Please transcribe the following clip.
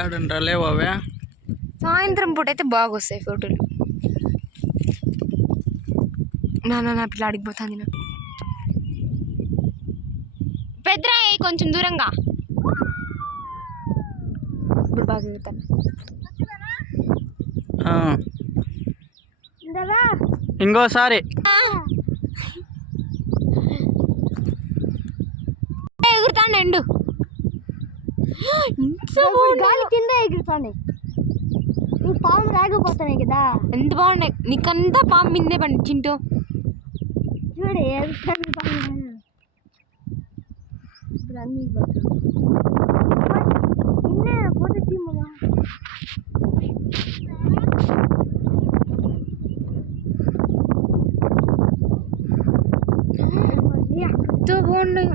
ఏడంటా లేవు అవే సాయంత్రం పూట అయితే బాగా వస్తాయి ఫోటోలు. నా పిల్ల అడిగిపోతుంది. నా పెద్దరా కొంచెం దూరంగా ఇప్పుడు బాగా ఎగురుతాను. ఇంకోసారి ఎగురుతాను ఎండు గాలి కింద ఎగురుతాను. నువ్వు పాము రాకపోతున్నాయి కదా, ఎంత బాగున్నాయి. నీకంతా పాము మిందే పండి చింటూ చూడు ఎగురుతాను పాము. ఇప్పుడు అన్నీ ఫోటో తీమా. ఎంతో బాగున్నాయి.